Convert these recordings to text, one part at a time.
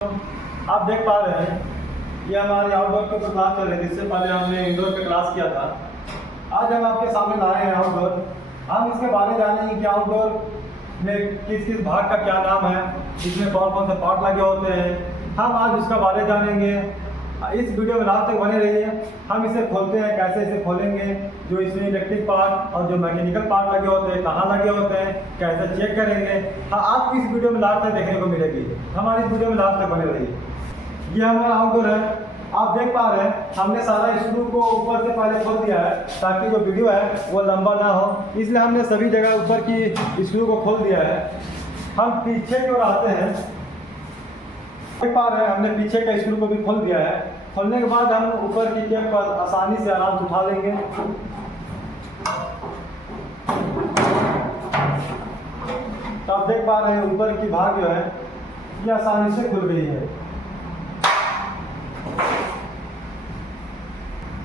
आप देख पा रहे हैं ये हमारी आउटडोर की तो क्लास चल रही थी। इससे पहले हमने इंडोर पे क्लास किया था। आज हम आपके सामने लाए हैं आउटडोर। हम इसके बारे में जानेंगे कि आउटडोर में किस किस भाग का क्या नाम है, इसमें कौन कौन से पार्ट लगे होते हैं। हम आज इसका बारे में जानेंगे। इस वीडियो में लास्ट तक बने रहिए। हम इसे खोलते हैं, कैसे इसे खोलेंगे, जो इसमें इलेक्ट्रिक पार्ट और जो मैकेनिकल पार्ट लगे होते हैं कहाँ लगे होते हैं, कैसे चेक करेंगे। हाँ, आपको इस वीडियो में लास्ट तक देखने को मिलेगी। हमारी इस वीडियो में लास्ट तक बने रहिए। ये हमारा आउटडोर है। आप देख पा रहे हैं हमने सारा स्क्रू को ऊपर से पहले खोल दिया है ताकि जो वीडियो है वो लंबा ना हो, इसलिए हमने सभी जगह ऊपर की स्क्रू को खोल दिया है। हम पीछे की ओर आते हैं। देख पा रहे हैं हमने पीछे का स्क्रू को भी खोल दिया है। खोलने के बाद हम ऊपर की कैप पर आसानी से आराम से उठा लेंगे। तो आप देख पा रहे हैं ऊपर की भाग जो है ये आसानी से खुल गई है।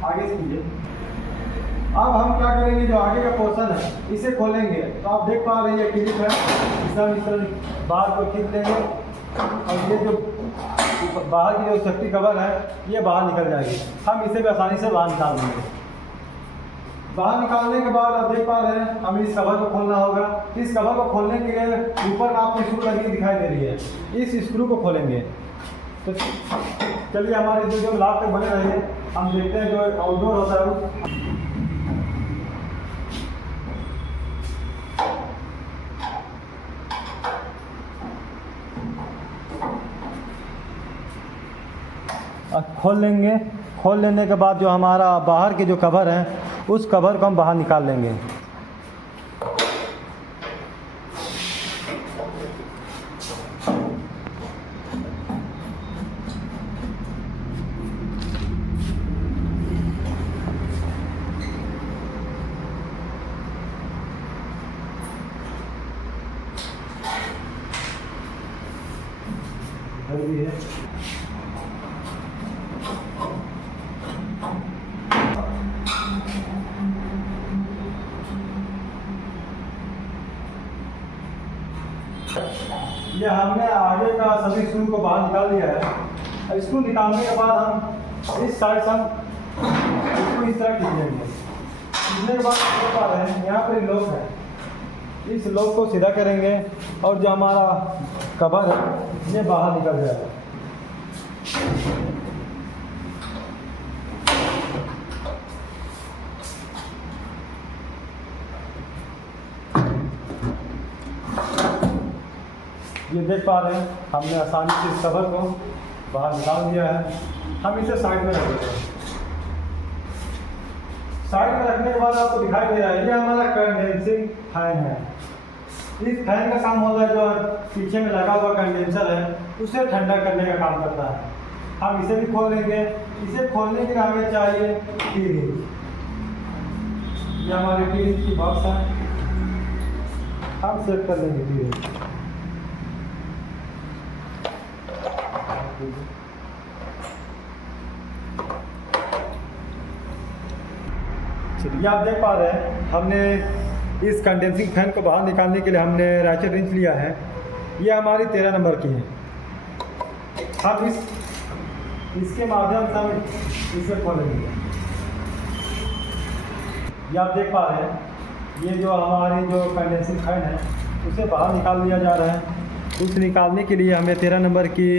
आगे से कीजिए। अब हम क्या करेंगे, जो आगे का पोर्शन है इसे खोलेंगे। तो आप देख पा रहे हैं क्लिप है, इस तरह बाहर को खींच लेंगे और ये जो बाहर की जो सेफ्टी कवर है ये बाहर निकल जाएगी। हम इसे भी आसानी से बाहर निकाल देंगे। बाहर निकालने के बाद आप देख पा रहे हैं हमें इस कवर को खोलना होगा। इस कवर को खोलने के लिए ऊपर आपको स्क्रू लगी दिखाई दे रही है, इस स्क्रू को खोलेंगे। तो चलिए हमारे वीडियो में लास्ट तक बने रहिए। हम देखते हैं जो आउटडोर होता है खोल लेंगे। खोल लेने के बाद जो हमारा बाहर के जो कवर है उस कवर को हम बाहर निकाल लेंगे। ये हमने आगे का सभी स्क्रू को बाहर निकाल दिया है। स्क्रू निकालने के बाद हम इस साइड से हम इसको इस तरह खींच लेंगे। खींचने के बाद देख पा रहे हैं यहाँ पर लॉक है, इस लॉक को सीधा करेंगे और जो हमारा कवर है ये बाहर निकल जाएगा। ये देख पा रहे हैं हमने आसानी से इस कवर को बाहर निकाल दिया है। हम इसे साइड में रख देते हैं। साइड में रखने के बाद आपको दिखाई दे रहा है ये हमारा कंडेंसिंग फैन है। इस फैन का काम होता है जो पीछे में लगा हुआ कंडेंसर है उसे ठंडा करने का काम करता है। हम इसे भी खोलेंगे। इसे खोलने के लिए हमें चाहिए टी रिंच। ये हमारी टी रिंच की बॉक्स है, हम सेट कर लेंगे टी रिंच। चलिए आप देख पा रहे हैं हमने इस कंडेंसिंग फैन को बाहर निकालने के लिए हमने रैचेट रिंच लिया है। ये हमारी 13 नंबर की है। हम इसके माध्यम से हम इसे खोलेंगे। ये आप देख पा रहे हैं ये जो हमारी जो कंडेंसिंग फैन है उसे बाहर निकाल दिया जा रहा है। उस निकालने के लिए हमें 13 नंबर की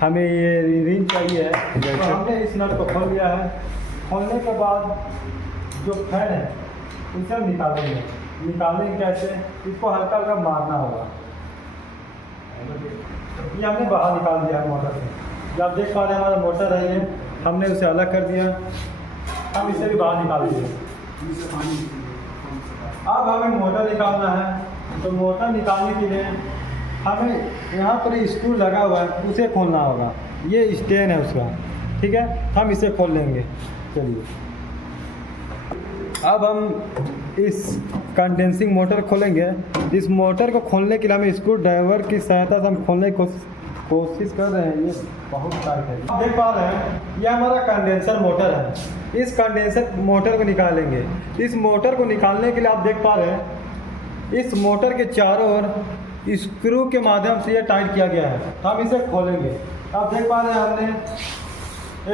हमें ये रिंच चाहिए है। तो हमने इस नट को खोल दिया है। खोलने के बाद जो फैन है उसे हम निकालेंगे। निकालेंगे कैसे, इसको हल्का हल्का मारना होगा। ये हमने बाहर निकाल दिया है मोटर से। जब आप देख पा रहे हैं हमारा मोटर है ये, हमने उसे अलग कर दिया। हम इसे भी बाहर निकाल दिए। अब हमें मोटर निकालना है। तो मोटर निकालने के लिए हमें यहाँ पर स्क्रू लगा हुआ है उसे खोलना होगा। ये स्टेन है उसका, ठीक है। हम इसे खोल लेंगे। चलिए अब हम इस कंडेंसिंग मोटर खोलेंगे। इस मोटर को खोलने के लिए हमें स्क्रू ड्राइवर की सहायता से हम खोलने की कोशिश कर रहे हैं। ये बहुत टाइट है। आप देख पा रहे हैं ये हमारा कंडेंसर मोटर है। इस कंडेंसर मोटर को निकालेंगे। इस मोटर को निकालने के लिए आप देख पा रहे हैं इस मोटर के चारों ओर स्क्रू के माध्यम से ये टाइट किया गया है। तो हम इसे खोलेंगे। आप देख पा रहे हैं हमने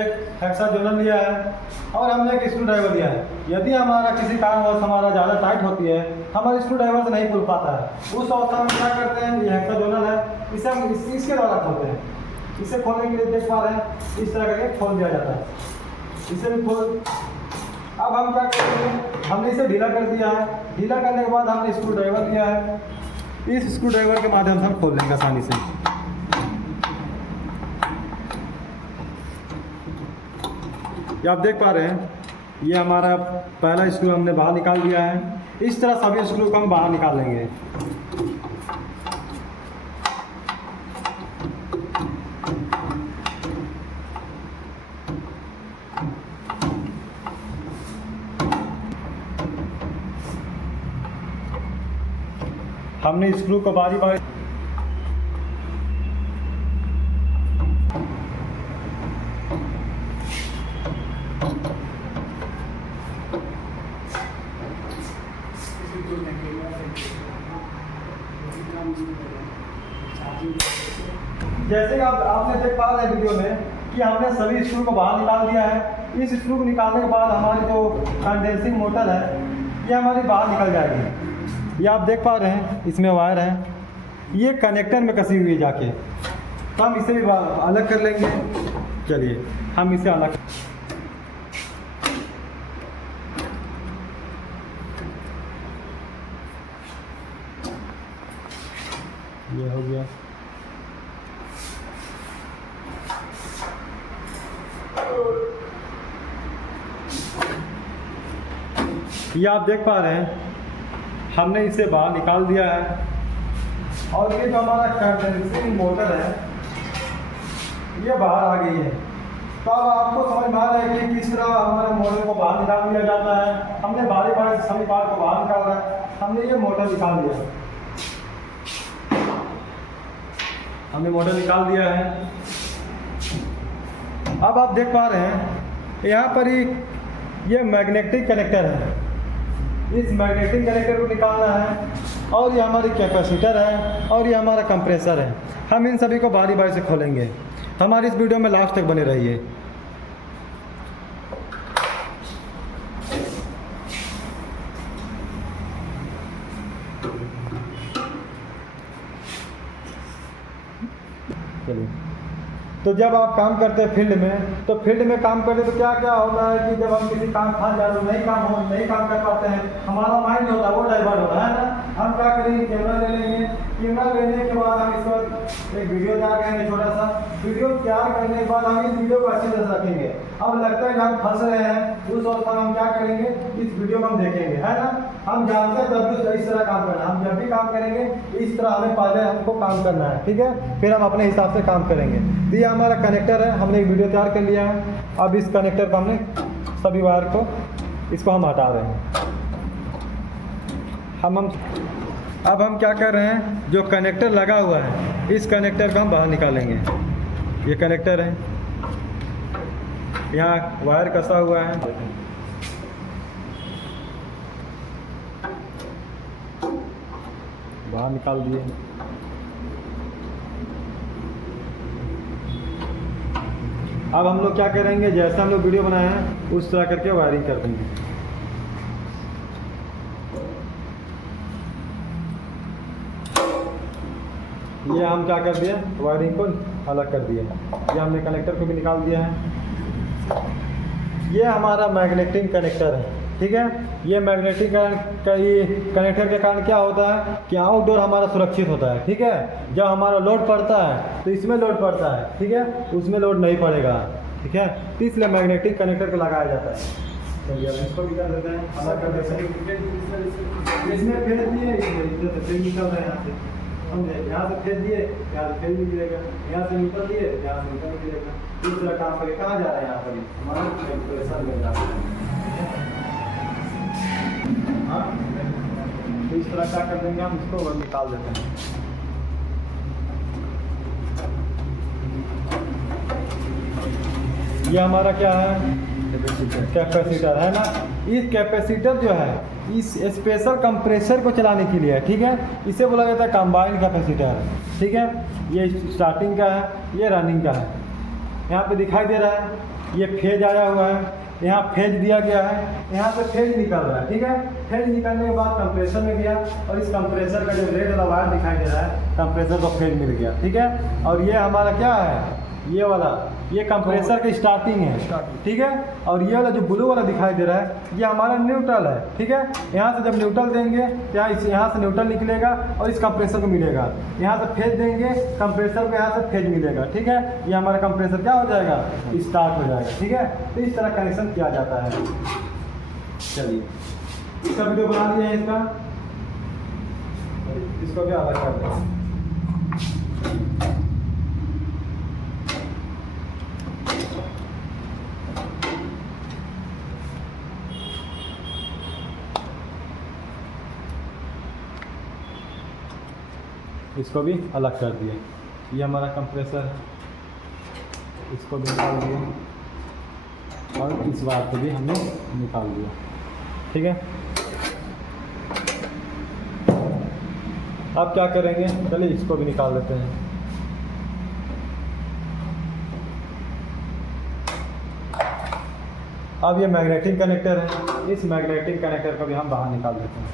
एक हेक्सागोनल लिया है और हमने एक स्क्रू ड्राइवर लिया है। यदि हमारा किसी कारणवश हमारा ज़्यादा टाइट होती है, हमारे स्क्रू ड्राइवर से नहीं खुल पाता है, उस अवस्था में क्या करते हैं, ये हेक्सागोनल है, इसे हम इसके द्वारा खोलते हैं। इसे खोलने के लिए देख पा रहे हैं इस तरह करके खोल दिया जाता है। इसे भी खोल। अब हम क्या करेंगे, हमने इसे ढीला कर दिया है। ढीला करने के बाद हमने स्क्रू ड्राइवर लिया है। इस स्क्रू ड्राइवर के माध्यम से हम खोल देंगे आसानी से। ये आप देख पा रहे हैं, ये हमारा पहला स्क्रू हमने बाहर निकाल दिया है। इस तरह सभी स्क्रू को हम बाहर निकाल लेंगे। हमने स्क्रू को बारी बारी जैसे कि आपने देख पा रहे हैं वीडियो में कि हमने सभी स्क्रू को बाहर निकाल दिया है। इस स्क्रू को निकालने के बाद हमारी जो कंडेंसिंग मोटर है ये हमारी बाहर निकल जाएगी। ये आप देख पा रहे हैं, इसमें वायर है, ये कनेक्टर में कसी हुई है जाके। तो हम इसे भी अलग कर लेंगे। चलिए हम इसे अलग, ये हो गया। ये आप देख पा रहे हैं हमने इसे बाहर निकाल दिया है। और ये जो हमारा कंडेंसिंग मोटर है ये बाहर आ गई है। तो अब आपको समझ में आ रहा है कि किस तरह हमारे मोटर को बाहर निकाल दिया जाता है। हमने बारी बारी सभी पार्ट को बाहर निकाल रहा है। हमने ये मोटर निकाल दिया, हमने मोटर निकाल दिया है। अब आप देख पा रहे हैं यहाँ पर ही ये मैग्नेटिक कनेक्टर है। इस मैग्नेटिक कनेक्टर को निकालना है। और ये हमारी कैपेसिटर है और ये हमारा कंप्रेसर है। हम इन सभी को बारी बारी से खोलेंगे। हमारी इस वीडियो में लास्ट तक बने रहिए। चलिए, तो जब आप काम करते हैं फील्ड में, तो फील्ड में काम करते तो क्या क्या होता है कि जब हम किसी काम फंस जाते हैं, नहीं काम कर पाते हैं, हमारा माइंड होता है वो डाइवर्ट होता है ना। हम क्या करेंगे, कैमरा ले लेंगे। कैमरा लेने के बाद हम इस पर एक वीडियो तैयार करेंगे। छोटा सा वीडियो तैयार करने के बाद हम इस वीडियो को अच्छे से रखेंगे। अब लगता है कि हम फंस रहे हैं, उस अवस्था में हम क्या करेंगे, इस वीडियो को हम देखेंगे, है ना। हम जानते हैं तब भी इस तरह काम करना है। हम जब भी काम करेंगे इस तरह हमें पहले हमको काम करना है, ठीक है। फिर हम अपने हिसाब से काम करेंगे। तो ये हमारा कनेक्टर है, हमने एक वीडियो तैयार कर लिया है। अब इस कनेक्टर को हमने सभी वायर को इसको हम हटा रहे हैं। अब हम क्या कर रहे हैं, जो कनेक्टर लगा हुआ है इस कनेक्टर को हम बाहर निकालेंगे। ये कनेक्टर है, यहाँ वायर कसा हुआ है। बाहर निकाल दिए। अब हम लोग क्या करेंगे, जैसा हम लोग वीडियो बनाए हैं उस तरह करके वायरिंग कर देंगे। ये हम क्या कर दिए, वायरिंग को अलग कर दिए। ये हमने कनेक्टर को भी निकाल दिया है। ये हमारा मैग्नेटिक कनेक्टर है, ठीक है। ये मैग्नेटिक कनेक्टर के कारण क्या होता है कि आउटडोर हमारा सुरक्षित होता है, ठीक है। जब हमारा लोड पड़ता है तो इसमें लोड पड़ता है, ठीक है, उसमें लोड नहीं पड़ेगा, ठीक है। तो इसलिए मैग्नेटिक कनेक्टर को लगाया जाता है। चलिए अब इसको भी कर देते हैं, अलग कर देते हैं। इसमें फेंक दिए, इसमें से निकल रहे हैं यहाँ से, समझे। यहाँ से फेंक दिए, यहाँ से फेंक नहीं गिरेगा, यहाँ से निकल दिए, यहाँ से निकल नहीं गिरेगा। इस तरह काम करके कहाँ जा रहा है, यहाँ पर हमारा कंप्रेसर मिल रहा है। हाँ, तो इस तरह क्या कर देंगे, हम इसको और निकाल देते हैं। ये हमारा क्या है, कैपेसिटर है ना। इस कैपेसिटर जो है इस स्पेशल कंप्रेसर को चलाने के लिए है, ठीक है। इसे बोला जाता है कंबाइन कैपेसिटर, ठीक है। ये स्टार्टिंग का है, ये रनिंग का है। यहाँ पे दिखाई दे रहा है ये फेज आया हुआ है, यहाँ फेज दिया गया है, यहाँ से फेज निकल रहा है, ठीक है। फेज निकलने के बाद कंप्रेसर में गया और इस कंप्रेसर का जो रेड वाला वायर दिखाई दे रहा है, कंप्रेसर को फेज मिल गया, ठीक है। और ये हमारा क्या है, ये वाला, ये कंप्रेसर की स्टार्टिंग है, ठीक है। और ये वाला जो ब्लू वाला दिखाई दे रहा है ये हमारा न्यूट्रल है, ठीक है। यहाँ से जब न्यूट्रल देंगे यहाँ से न्यूट्रल निकलेगा और इस कंप्रेसर को मिलेगा। यहाँ से फेज देंगे कंप्रेसर को, यहाँ से फेज मिलेगा, ठीक है। ये हमारा कंप्रेसर क्या हो जाएगा, स्टार्ट हो जाएगा, ठीक है। तो इस तरह कनेक्शन किया जाता है। चलिए इसका वीडियो बना लिया है, इसको भी अलग कर दें। इसको भी अलग कर दिए। ये हमारा कंप्रेसर, इसको भी निकाल दिए और इस बार को भी हमने निकाल दिया, ठीक है। अब क्या करेंगे, चलिए इसको भी निकाल देते हैं। अब ये मैग्नेटिक कनेक्टर है, इस मैग्नेटिक कनेक्टर को भी हम बाहर निकाल देते हैं।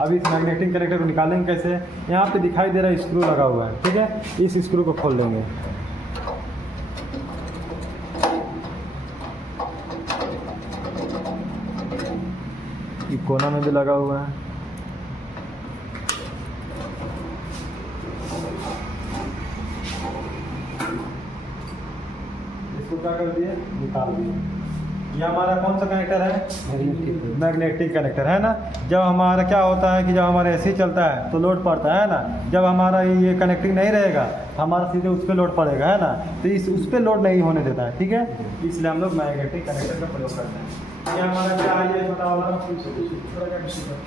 अब इस मैग्नेटिक कनेक्टर को निकालेंगे कैसे, यहाँ पे दिखाई दे रहा है स्क्रू लगा हुआ है, ठीक है। इस स्क्रू को खोल देंगे। ये कोना में भी लगा हुआ है। इसको क्या कर दिए, निकाल दिए। ये हमारा कौन सा कनेक्टर है, मैग्नेटिक कनेक्टर है ना। जब हमारा क्या होता है कि जब हमारा एसी चलता है तो लोड पड़ता है ना। जब हमारा ये कनेक्टिंग नहीं रहेगा हमारा सीधे उस पर लोड पड़ेगा, है ना। तो उस पर लोड नहीं होने देता है, ठीक है। इसलिए हम लोग मैग्नेटिक कनेक्टर का प्रयोग करते हैं। ये हमारा क्या है, ये छोटा वाला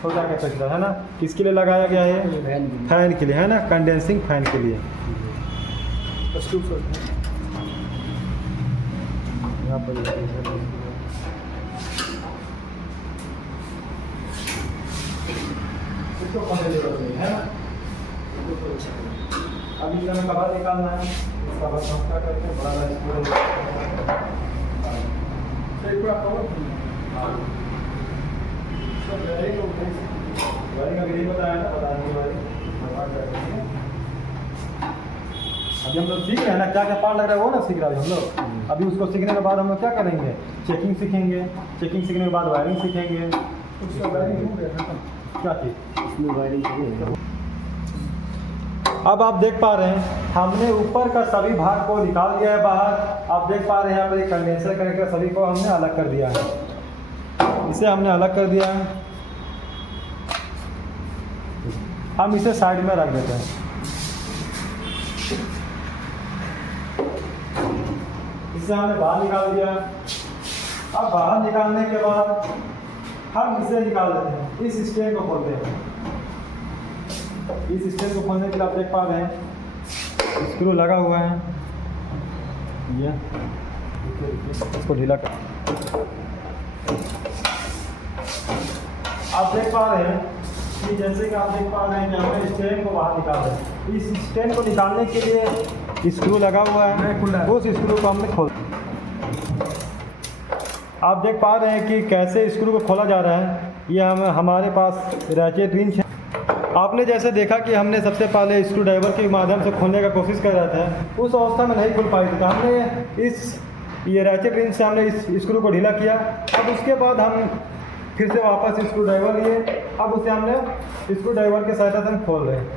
छोटा कैपेसिटर है ना। किसके लिए लगाया गया है, फैन के लिए, है ना, कंडेंसिंग फैन के लिए। यहाँ पर इसको खोलने की जरूरत नहीं है ना। अब इसका हमें कवर निकालना है, इसका बस हम क्या करते हैं, बड़ा वायरिंग का विधि बताया ना, बताने की वायरिंग। अभी हम लोग सीख रहे हैं ना, क्या क्या पार्ट लग रहा है वो ना सीख रहे हैं हम लोग। अभी उसको सीखने के बाद हम लोग क्या करेंगे, चेकिंग सीखेंगे। चेकिंग सीखने के बाद वायरिंग सीखेंगे। उसका वायरिंग क्या थी, इसमें वायरिंग। अब आप देख पा रहे हैं हमने ऊपर का सभी भाग को निकाल दिया है बाहर। आप देख पा रहे हैं यहाँ पर एक कंडेंसर कनेक्टर सभी को हमने अलग कर दिया है, इसे हमने अलग कर दिया है। हम इसे साइड में रख देते हैं। इसे हमने बाहर निकाल दिया। अब बाहर निकालने के बाद हम इसे निकाल देते हैं, इस स्टैंड को खोलते हैं। इस स्टैंड को खोलने के लिए आप देख पा रहे हैं स्क्रू लगा हुआ है, ये इसको ढीला कर। आप देख पा रहे हैं कि जैसे कि आप देख पा रहे हैं कि हमने स्टैंड को बाहर निकाल रहे हैं। इस स्टैंड को निकालने के लिए स्क्रू लगा हुआ है, उस स्क्रू को हमने खोल। आप देख पा रहे हैं कि कैसे स्क्रू को खोला जा रहा है। ये हमारे पास रैचेट रिंच है। आपने जैसे देखा कि हमने सबसे पहले स्क्रू ड्राइवर के माध्यम से खोलने का कोशिश कर रहा था, उस अवस्था में नहीं खुल पाई थी, तो हमने ये रैचेट रिंच से हमने इस स्क्रू को ढीला किया। अब उसके बाद हम फिर से वापस स्क्रू ड्राइवर लिए, अब उसे हमने स्क्रू ड्राइवर की सहायता से हम खोल रहे हैं।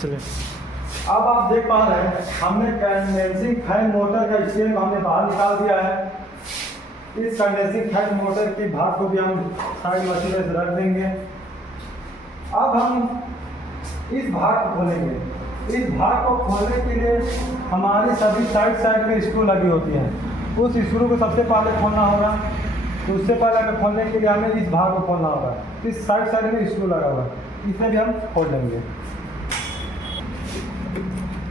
चलिए अब आप देख पा रहे हैं हमने कंडेंसिंग फैन मोटर का स्टेन को हमने बाहर निकाल दिया है। इस कंडेंसिंग फैन मोटर के भाग को भी हम साइड मशीन से रख देंगे। अब हम इस भाग को खोलेंगे। इस भाग को खोलने के लिए हमारी सभी साइड में स्क्रू लगी होती हैं। उस स्क्रू को सबसे पहले खोलना होगा। तो उससे पहले हमें खोलने के लिए हमें इस भाग को खोलना होगा। इस साइड में स्क्रू लगा हुआ है, इसमें भी हम खोल लेंगे।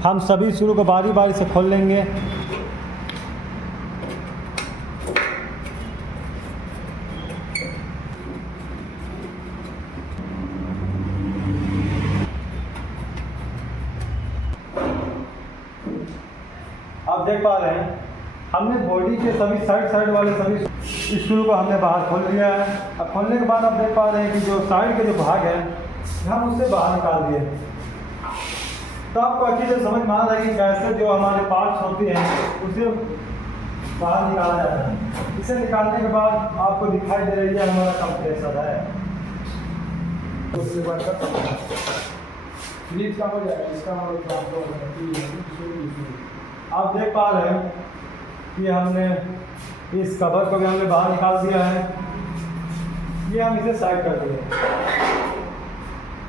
हम सभी स्क्रू को बारी बारी से खोल लेंगे। आप देख पा रहे हैं हमने बॉडी के सभी साइड वाले सभी स्क्रू को हमने बाहर खोल लिया है। अब खोलने के बाद आप देख पा रहे हैं कि जो साइड के जो भाग है हम उससे बाहर निकाल दिए। तो आपको अच्छी से समझ में आ रहा है कि कैसे जो हमारे पार्ट्स होते हैं उसे बाहर निकाला जाता है। इसे निकालने के बाद आपको दिखाई दे रही है हमारा कंप्रेसर है। उसके बाद फ्रीज का हो जाएगा, इसका आप देख पा रहे हैं कि हमने इस कवर को भी हमने बाहर निकाल दिया है। ये हम इसे साइड कर दिए।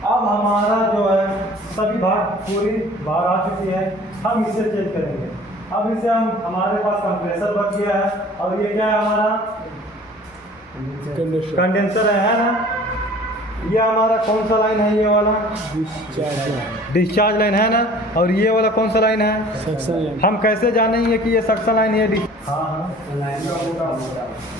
अब हमारा जो है सभी भाग पूरी बाहर आ चुकी है, हम इसे चेंज करेंगे। अब इसे हमारे पास कंप्रेसर बच गया है और ये क्या है हमारा कंडेंसर है ना। ये हमारा कौन सा लाइन है? ये वाला डिस्चार्ज लाइन है ना। और ये वाला कौन सा लाइन है? Suction line. हम कैसे जानेंगे कि ये सक्शन लाइन है? हाँ,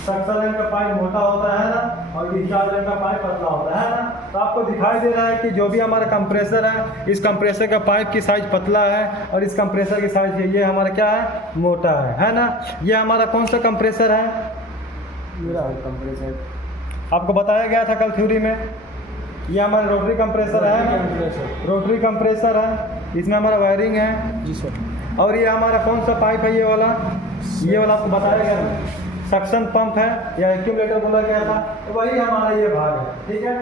सक्शन लाइन का पाइप मोटा होता है ना और डिस्चार्ज लाइन का पाइप पतला होता है ना। तो आपको दिखाई दे रहा है कि जो भी हमारा कंप्रेसर है, इस कंप्रेसर का पाइप की साइज पतला है और इस कंप्रेसर की साइज ये हमारा क्या है? मोटा है ना। ये हमारा कौन सा कंप्रेसर है? कंप्रेसर आपको बताया गया था कल थ्योरी में। ये हमारा रोटरी कंप्रेसर है, रोटरी कंप्रेसर है। इसमें हमारा वायरिंग है जी सर। और ये हमारा कौन सा पाइप है? ये वाला आपको बताया गया सक्शन पंप है या एक्यूमुलेटर बोला गया था। तो वही हमारा ये भाग है, ठीक है।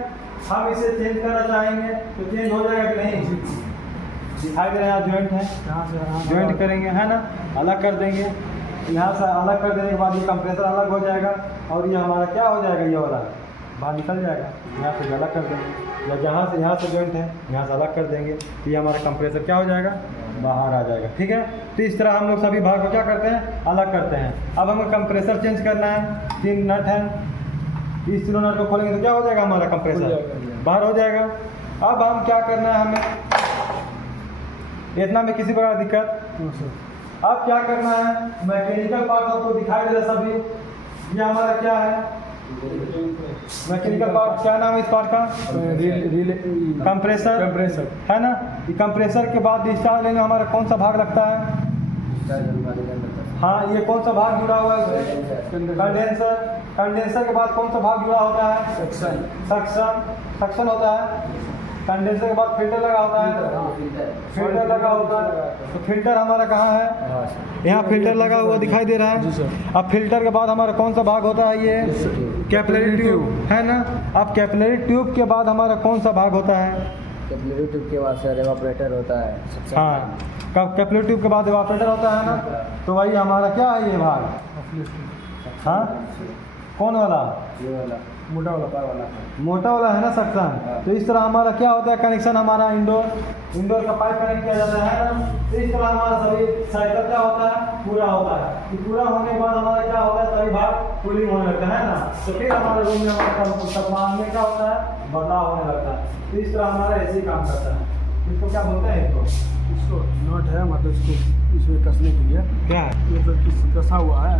हम इसे चेंज करना चाहेंगे तो चेंज हो जाएगा कि नहीं? दिखाई दे रहा है जॉइंट है, जॉइंट करेंगे है ना, अलग कर देंगे। यहाँ से अलग कर देने के बाद ये कंप्रेसर अलग हो जाएगा और ये हमारा क्या हो जाएगा? ये वाला बाहर निकल जाएगा। यहाँ से अलग कर देंगे या जहाँ से यहाँ से जॉइंट है यहाँ से अलग कर देंगे तो ये हमारा कंप्रेसर क्या हो जाएगा? बाहर आ जाएगा, ठीक है। तो इस तरह हम लोग सभी भाग को क्या करते हैं? अलग करते हैं। अब हमें कंप्रेसर चेंज करना है। 3 नट है, इस तीनों नट को खोलेंगे तो क्या हो जाएगा? हमारा कंप्रेसर बाहर हो जाएगा। अब हम क्या करना है? हमें इतना में किसी प्रकार दिक्कत? अब क्या करना है? मैकेनिकल पार्ट आपको दिखाई दे रहा सभी। ये हमारा क्या है? Mechanical part. क्या नाम है इस पार्ट का? कंप्रेसर है ना। ये कंप्रेसर के बाद डिस्चार्ज लेने हमारा कौन सा भाग लगता है? हाँ, ये कौन सा भाग जुड़ा हुआ है? कंडेंसर। कंडेंसर के बाद कौन सा भाग जुड़ा होता है? सक्शन होता है। कंडेंसर के बाद फिल्टर लगा होता है, फिल्टर लगा होता है। तो फिल्टर हमारा कहाँ है? यहाँ फिल्टर लगा हुआ दिखाई दे रहा है। अब फिल्टर के बाद हमारा कौन सा भाग होता है? ये कैपिलरी ट्यूब है ना। अब कैपिलरी ट्यूब के बाद हमारा कौन सा भाग होता है? कैपिलरी ट्यूब के बाद सर एवापोरेटर होता है। हाँ, कैपिलरी ट्यूब के बाद एवापोरेटर होता है ना। तो वही हमारा क्या है? ये भाग। हाँ, कौन वाला? ये वाला मोटा वाला है ना सक्शन। तो इस तरह हमारा क्या होता है? कनेक्शन हमारा इंडोर का पाइप कनेक्ट किया जाता है ना। तो इस तरह हमारा सभी साइकिल क्या होता है? पूरा होता है। तो पूरा होने के बाद हमारा क्या होता है? सभी भाग कूलिंग होने लगता है ना। तो फिर हमारे रूम में हमारा तापमान में क्या होता है? बदलाव होने लगता है। तो इस तरह हमारा ऐसे ही काम करता है। इसको क्या बोलते हैं? इसको नट है, मतलब इसको इसमें कसने के लिए क्या है? ये तो कसा हुआ है,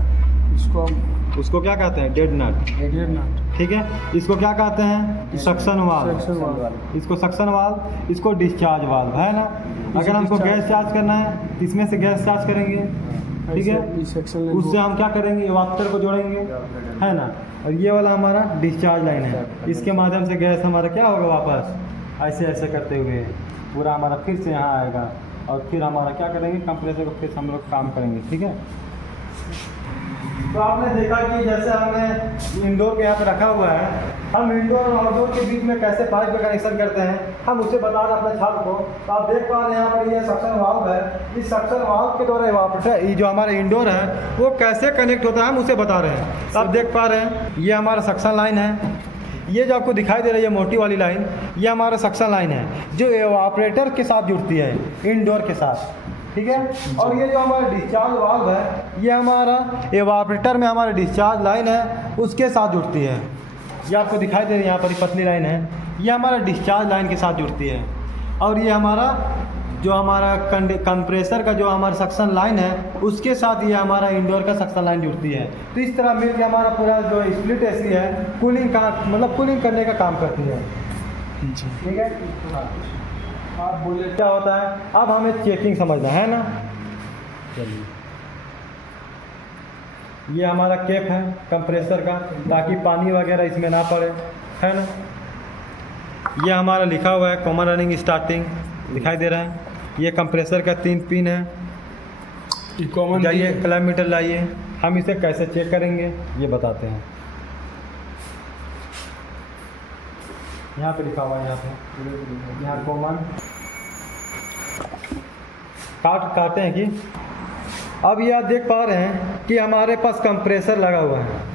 इसको हम उसको क्या कहते हैं? डेड नट। डेड नट, ठीक है। इसको क्या कहते हैं? Suction valve. इसको सक्शन वाल्व, इसको डिस्चार्ज वाल्व है ना। अगर हमको गैस चार्ज करना है तो इसमें से गैस चार्ज करेंगे, ठीक है। उससे हम क्या करेंगे? इवापोरेटर को जोड़ेंगे है ना। और ये वाला हमारा डिस्चार्ज लाइन है, इसके माध्यम से गैस हमारा क्या होगा? वापस ऐसे ऐसे करते हुए पूरा हमारा फिर से यहाँ आएगा और फिर हमारा क्या करेंगे? कंप्रेसर को फिर हम लोग काम करेंगे, ठीक है। तो आपने देखा कि जैसे हमने इंडोर के यहाँ पे रखा हुआ है, हम इंडोर और आउटडोर के बीच में कैसे पाइप का कनेक्शन करते हैं हम उसे बता रहे हैं अपने छात्र को। तो आप देख पा रहे हैं यहाँ पर ये सक्शन वाल्व है। इस सक्शन वाल्व के द्वारा इवापोरेटर ये जो हमारा इंडोर है वो कैसे कनेक्ट होता है हम उसे बता रहे हैं। तो आप देख पा रहे हैं ये हमारा सक्शन लाइन है। ये जो आपको दिखाई दे रही है मोटी वाली लाइन, ये हमारा सक्शन लाइन है जो इवापोरेटर के साथ जुड़ती है इंडोर के साथ, ठीक है। और ये जो हमारा डिस्चार्ज वाल्व है, ये हमारा एवापोरेटर में हमारा डिस्चार्ज लाइन है उसके साथ जुड़ती है। ये आपको दिखाई दे रही है, यहाँ पर पतली लाइन है, ये हमारा डिस्चार्ज लाइन के साथ जुड़ती है। और ये हमारा जो हमारा कंप्रेसर का जो हमारा सक्शन लाइन है उसके साथ ये हमारा इंडोर का सक्शन लाइन जुड़ती है। तो इस तरह मिलकर हमारा पूरा जो स्प्लिट एसी है कूलिंग का मतलब कूलिंग करने का काम करती है। ठीक है, आप बोले क्या होता है, अब हमें चेकिंग समझना है ना। चलिए, ये हमारा कैप है कंप्रेसर का, ताकि पानी वगैरह इसमें ना पड़े, है ना। ये हमारा लिखा हुआ है कॉमन रनिंग स्टार्टिंग, दिखाई दे रहा है। ये कंप्रेसर का 3 पिन है। कॉमन जाइए किलोमीटर लाइए, हम इसे कैसे चेक करेंगे ये बताते हैं। यहाँ पे लिखा हुआ है, यहाँ कॉमन काटते हैं कि अब ये आप देख पा रहे हैं कि हमारे पास कंप्रेसर लगा हुआ है।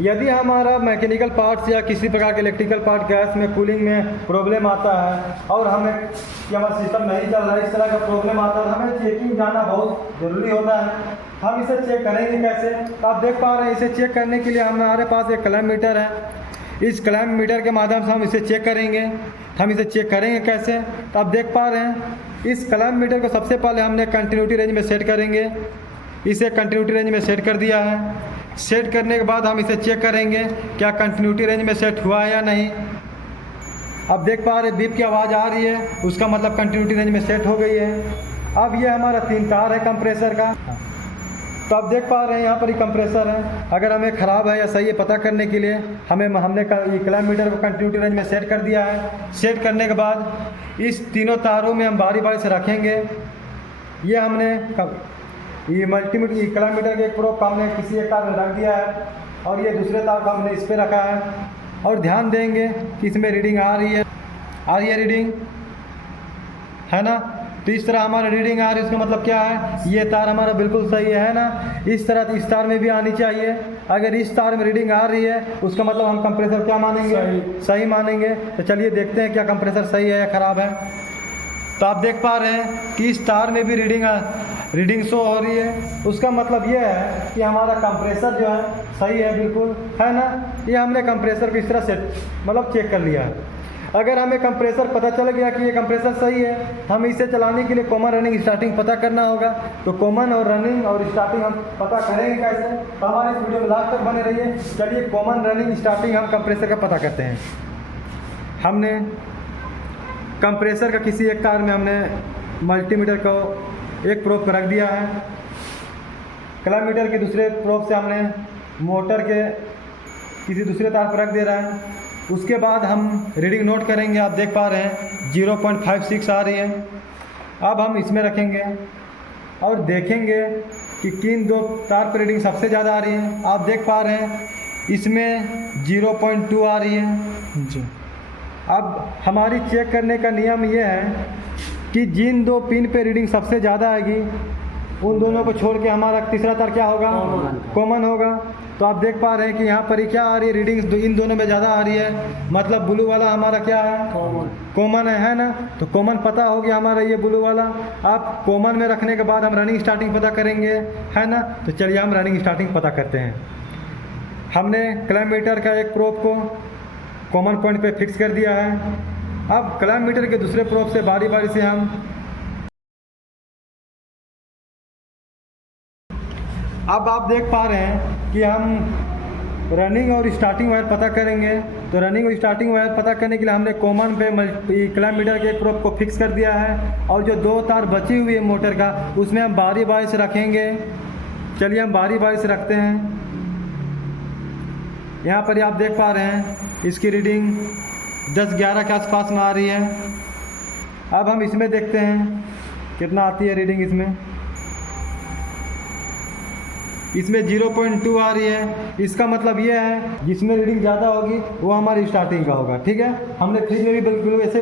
यदि हमारा मैकेनिकल पार्ट्स या किसी प्रकार के इलेक्ट्रिकल पार्ट गैस में कूलिंग में प्रॉब्लम आता है और हमें कि हमारा सिस्टम नहीं चल रहा है, इस तरह का प्रॉब्लम आता है, हमें चेकिंग जाना बहुत ज़रूरी होता है। हम इसे चेक करेंगे कैसे, तो आप देख पा रहे हैं इसे चेक करने के लिए हमारे पास एक क्लैम्प मीटर है। इस क्लैम्प मीटर के माध्यम से हम इसे चेक करेंगे। हम इसे चेक करेंगे कैसे, तो आप देख पा रहे हैं इस क्लैम्प मीटर को सबसे पहले हमने कंटिन्यूटी रेंज में सेट करेंगे। इसे कंटिन्यूटी रेंज में सेट कर दिया है। सेट करने के बाद हम इसे चेक करेंगे क्या कंटिन्यूटी रेंज में सेट हुआ है या नहीं। अब देख पा रहे बीप की आवाज़ आ रही है, उसका मतलब कंटिन्यूटी रेंज में सेट हो गई है। अब ये हमारा 3 तार है कंप्रेसर का, तो आप देख पा रहे हैं यहाँ पर ही कंप्रेसर है। अगर हमें ख़राब है या सही है पता करने के लिए हमने क्लैम्प मीटर को कंटिन्यूटी रेंज में सेट कर दिया है। सेट करने के बाद इस तीनों तारों में हम बारी बारी से रखेंगे। ये हमने ये मल्टीमीटर क्लैम्प मीटर के एक प्रोब हमने किसी एक तार में रख दिया है और ये दूसरे तार को हमने इस पर रखा है। और ध्यान देंगे कि इसमें रीडिंग आ रही है रीडिंग, है ना। तो इस तरह हमारा रीडिंग आ रही है, उसका मतलब क्या है, ये तार हमारा बिल्कुल सही है ना। इस तरह इस तार में भी आनी चाहिए। अगर इस तार में रीडिंग आ रही है उसका मतलब हम कंप्रेसर क्या मानेंगे, सही मानेंगे। तो चलिए देखते हैं क्या कंप्रेसर सही है या ख़राब है। तो आप देख पा रहे हैं कि इस तार में भी रीडिंग शो हो रही है। उसका मतलब ये है कि हमारा कंप्रेसर जो है सही है, बिल्कुल, है ना। ये हमने कंप्रेसर को इस तरह से मतलब चेक कर लिया है। अगर हमें कंप्रेसर पता चल गया कि ये कंप्रेसर सही है, हम इसे चलाने के लिए कॉमन रनिंग स्टार्टिंग पता करना होगा। तो कॉमन और रनिंग और स्टार्टिंग हम पता करेंगे कैसे, तो हमारे इस वीडियो में लास्ट तक बने रहिए। चलिए कॉमन रनिंग स्टार्टिंग हम कंप्रेसर का पता करते हैं। हमने कंप्रेसर का किसी एक तार में हमने मल्टीमीटर को एक प्रोब पर रख दिया है। क्लैम्प मीटर के दूसरे प्रोब से हमने मोटर के किसी दूसरे तार पर रख दे रहा है। उसके बाद हम रीडिंग नोट करेंगे। आप देख पा रहे हैं 0.56 आ रही है। अब हम इसमें रखेंगे और देखेंगे कि किन 2 तार पर रीडिंग सबसे ज़्यादा आ रही है। आप देख पा रहे हैं इसमें 0.2 आ रही है जी। अब हमारी चेक करने का नियम ये है कि जिन 2 पिन पे रीडिंग सबसे ज़्यादा आएगी उन दोनों को छोड़ के हमारा तीसरा तार क्या होगा, कॉमन होगा। तो आप देख पा रहे हैं कि यहाँ पर ही क्या आ रही है, रीडिंग्स इन दोनों में ज़्यादा आ रही है। मतलब ब्लू वाला हमारा क्या है, कॉमन है ना। तो कॉमन पता हो गया हमारा ये ब्लू वाला। आप कॉमन में रखने के बाद हम रनिंग स्टार्टिंग पता करेंगे, है ना। तो चलिए हम रनिंग स्टार्टिंग पता करते हैं। हमने क्लैम्प मीटर का एक प्रोब को कॉमन पॉइंट पे फिक्स कर दिया है। अब क्लैम्प मीटर के दूसरे प्रोब से बारी बारी से हम अब आप देख पा रहे हैं कि हम रनिंग और स्टार्टिंग वायर पता करेंगे। तो रनिंग और स्टार्टिंग वायर पता करने के लिए हमने कॉमन पे क्लैम्प मीटर के एक प्रोब को फिक्स कर दिया है। और जो 2 तार बची हुई है मोटर का उसमें हम बारी बारी से रखेंगे। चलिए हम बारी बारी से रखते हैं। यहाँ पर आप देख पा रहे हैं इसकी रीडिंग 10-11 के आसपास में आ रही है। अब हम इसमें देखते हैं कितना आती है रीडिंग। इसमें 0.2 आ रही है। इसका मतलब ये है जिसमें रीडिंग ज़्यादा होगी वो हमारी स्टार्टिंग का होगा। ठीक है, हमने फ्रिज में भी बिल्कुल वैसे